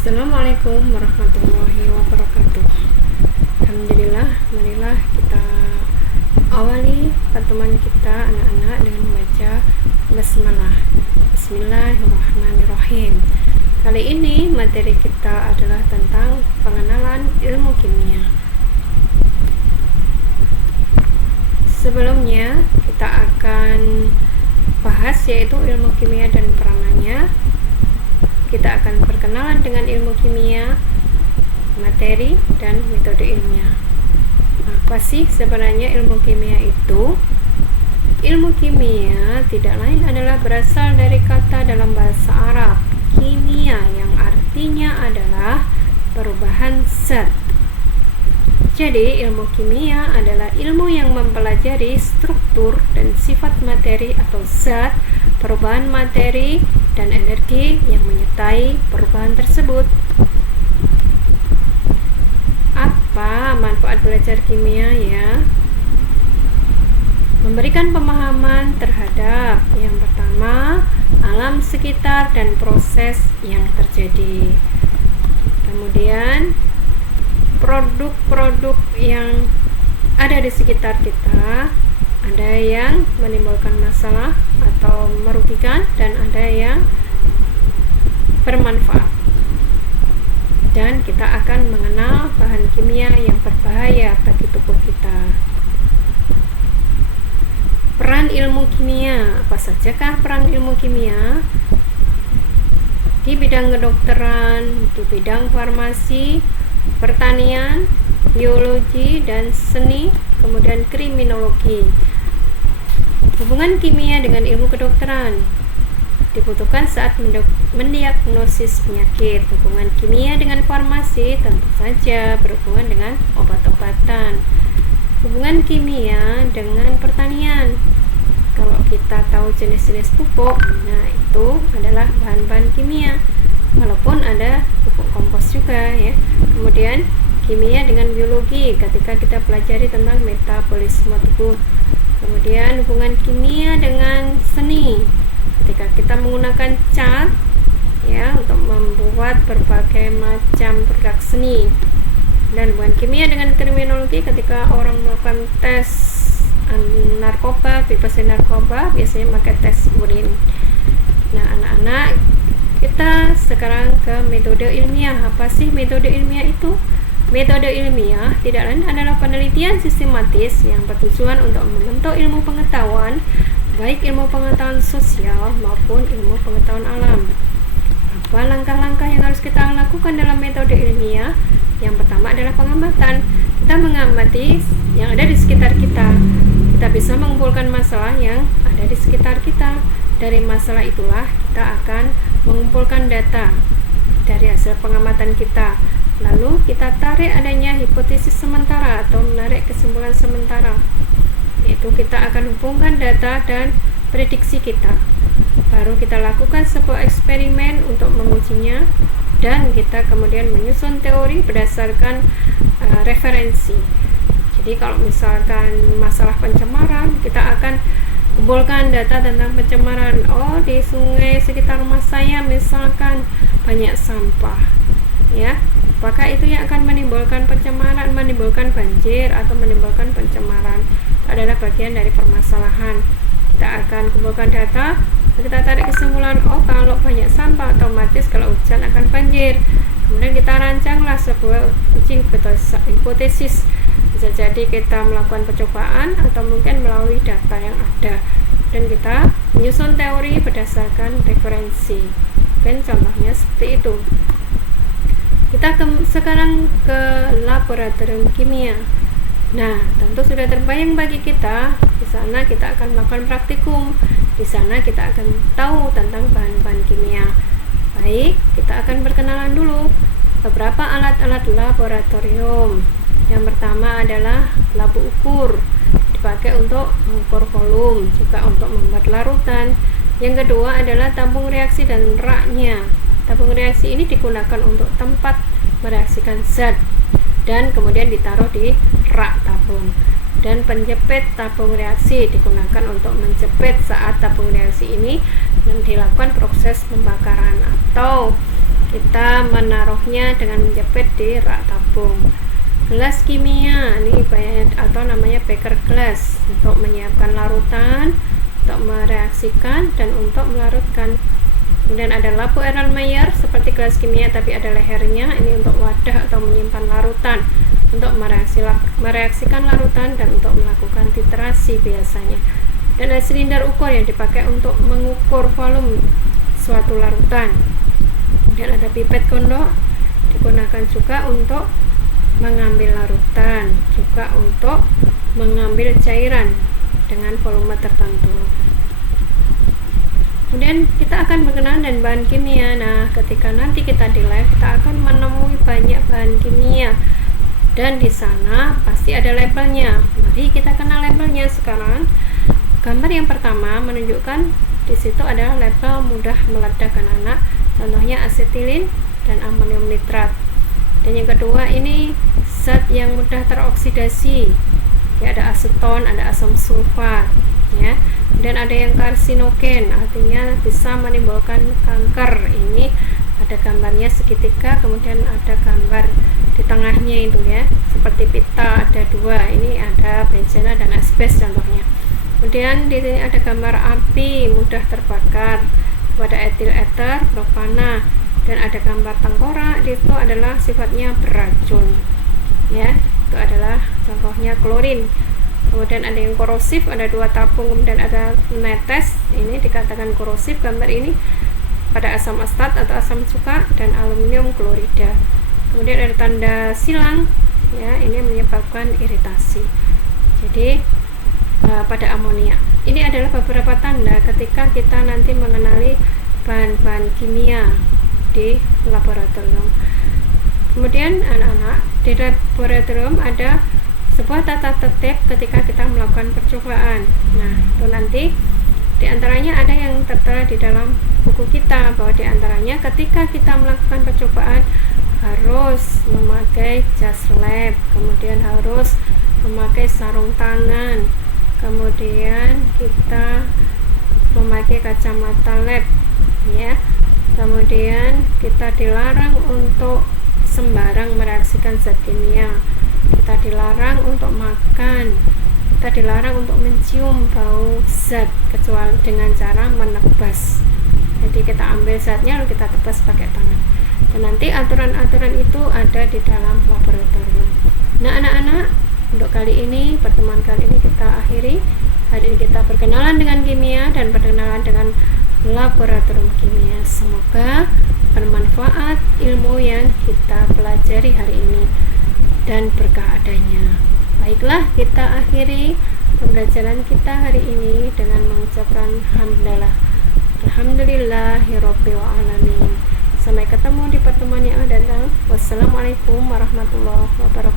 Assalamualaikum warahmatullahi wabarakatuh. Alhamdulillah, marilah kita awali pertemuan kita anak-anak dengan membaca basmalah. Bismillahirrahmanirrahim. Kali ini materi kita adalah tentang pengenalan ilmu kimia. Sebelumnya kita akan bahas yaitu ilmu kimia dan peranannya. Kita akan berkenalan dengan ilmu kimia, materi, dan metode ilmiah. Apa sih sebenarnya ilmu kimia itu? Ilmu kimia tidak lain adalah berasal dari kata dalam bahasa Arab kimia yang artinya adalah perubahan zat. Jadi ilmu kimia adalah ilmu yang mempelajari struktur dan sifat materi atau zat, perubahan materi, dan energi yang menyertai perubahan tersebut. Apa manfaat belajar kimia ya? Memberikan pemahaman terhadap yang pertama, alam sekitar dan proses yang terjadi. Kemudian produk-produk yang ada di sekitar kita, ada yang menimbulkan masalah atau merugikan dan ada yang bermanfaat. Dan kita akan mengenal bahan kimia yang berbahaya bagi tubuh kita. Peran ilmu kimia, apa sajakah peran ilmu kimia? Di bidang kedokteran, di bidang farmasi, pertanian, biologi dan seni, kemudian kriminologi. Hubungan kimia dengan ilmu kedokteran dibutuhkan saat mendiagnosis penyakit. Hubungan kimia dengan farmasi tentu saja berhubungan dengan obat-obatan. Hubungan kimia dengan pertanian, kalau kita tahu jenis-jenis pupuk, nah itu adalah bahan-bahan kimia, walaupun ada pupuk kompos juga ya. Kemudian kimia dengan biologi ketika kita pelajari tentang metabolisme tubuh. Kemudian hubungan kimia dengan seni ketika kita menggunakan cat ya untuk membuat berbagai macam produk seni. Dan hubungan kimia dengan kriminologi ketika orang melakukan tes narkoba, bebas dari narkoba, biasanya pakai tes urin. Nah anak-anak, kita sekarang ke metode ilmiah. Apa sih metode ilmiah itu? Metode ilmiah tidak lain adalah penelitian sistematis yang bertujuan untuk membentuk ilmu pengetahuan, baik ilmu pengetahuan sosial maupun ilmu pengetahuan alam. Apa langkah-langkah yang harus kita lakukan dalam metode ilmiah? Yang pertama adalah pengamatan. Kita mengamati yang ada di sekitar kita. Kita bisa mengumpulkan masalah yang ada di sekitar kita. Dari masalah itulah kita akan mengumpulkan data dari hasil pengamatan kita. Lalu kita tarik adanya hipotesis sementara atau menarik kesimpulan sementara. Itu kita akan hubungkan data dan prediksi kita. Baru kita lakukan sebuah eksperimen untuk mengujinya dan kita kemudian menyusun teori berdasarkan referensi. Jadi kalau misalkan masalah pencemaran, kita akan kumpulkan data tentang pencemaran. Oh, di sungai sekitar rumah saya misalkan banyak sampah. Ya, apakah itu yang akan menimbulkan pencemaran, menimbulkan banjir atau menimbulkan pencemaran? Itu adalah bagian dari permasalahan. Kita akan kumpulkan data, kita tarik kesimpulan, oh kalau banyak sampah otomatis kalau hujan akan banjir. Kemudian kita rancanglah sebuah uji hipotesis. Bisa jadi kita melakukan percobaan atau mungkin melalui data yang ada. Dan kita menyusun teori berdasarkan referensi. Dan contohnya seperti itu. Kita sekarang ke laboratorium kimia. Nah, tentu sudah terbayang bagi kita. Di sana kita akan melakukan praktikum. Di sana kita akan tahu tentang bahan-bahan kimia. Baik, kita akan berkenalan dulu beberapa alat-alat laboratorium. Yang pertama adalah labu ukur, dipakai untuk mengukur volume, juga untuk membuat larutan. Yang kedua adalah tabung reaksi dan raknya. Tabung reaksi ini digunakan untuk tempat mereaksikan zat dan kemudian ditaruh di rak tabung. Dan penjepit tabung reaksi digunakan untuk menjepit saat tabung reaksi ini dilakukan proses pembakaran atau kita menaruhnya dengan menjepit di rak tabung. Gelas kimia ini atau namanya beker glass untuk menyiapkan larutan, untuk mereaksikan dan untuk melarutkan. Kemudian ada lampu Erlenmeyer seperti gelas kimia tapi ada lehernya, ini untuk wadah atau menyimpan larutan, untuk mereaksikan larutan dan untuk melakukan titrasi biasanya. Dan ada silinder ukur yang dipakai untuk mengukur volume suatu larutan. Kemudian ada pipet kondok, digunakan juga untuk mengambil larutan, juga untuk mengambil cairan dengan volume tertentu. Kemudian kita akan berkenalan dengan bahan kimia. Nah, ketika nanti kita di lab, kita akan menemui banyak bahan kimia dan di sana pasti ada labelnya. Mari kita kenal labelnya sekarang. Gambar yang pertama menunjukkan di situ adalah label mudah meledak anak-anak, contohnya asetilin dan amonium nitrat. Dan yang kedua ini zat yang mudah teroksidasi, ya, ada aseton, ada asam sulfat, ya. Dan ada yang karsinogen, artinya bisa menimbulkan kanker. Ini ada gambarnya segitiga, kemudian ada gambar di tengahnya itu, ya, seperti pita ada dua. Ini ada benzena dan asbes contohnya. Kemudian di sini ada gambar api mudah terbakar pada etil ether, propana. Dan ada gambar tengkorak, itu adalah sifatnya beracun, ya, itu adalah contohnya klorin. Kemudian ada yang korosif, ada dua tabung, kemudian ada netes, ini dikatakan korosif. Gambar ini pada asam astat atau asam cuka dan aluminium klorida. Kemudian ada tanda silang, ya, ini menyebabkan iritasi. Jadi pada amonia, ini adalah beberapa tanda ketika kita nanti mengenali bahan-bahan kimia di laboratorium. Kemudian anak-anak, di laboratorium ada sebuah tata tertib ketika kita melakukan percobaan. Nah, itu nanti diantaranya ada yang tertera di dalam buku kita, bahwa diantaranya ketika kita melakukan percobaan harus memakai jas lab, kemudian harus memakai sarung tangan, kemudian kita memakai kacamata lab, ya. Kemudian kita dilarang untuk sembarang mereaksikan zat kimia, kita dilarang untuk makan, kita dilarang untuk mencium bau zat kecuali dengan cara menebas. Jadi kita ambil zatnya lalu kita tebas pakai tangan. Dan nanti aturan-aturan itu ada di dalam laboratorium. Nah anak-anak, untuk kali ini, pertemuan kali ini kita akhiri. Hari ini kita berkenalan dengan kimia dan berkenalan dengan laboratorium kimia. Semoga bermanfaat ilmu yang kita pelajari hari ini dan berkah adanya. Baiklah, kita akhiri pembelajaran kita hari ini dengan mengucapkan hamdalah. Alhamdulillahirabbil alamin. Sampai ketemu di pertemuan yang akan datang. Wassalamualaikum warahmatullahi wabarakatuh.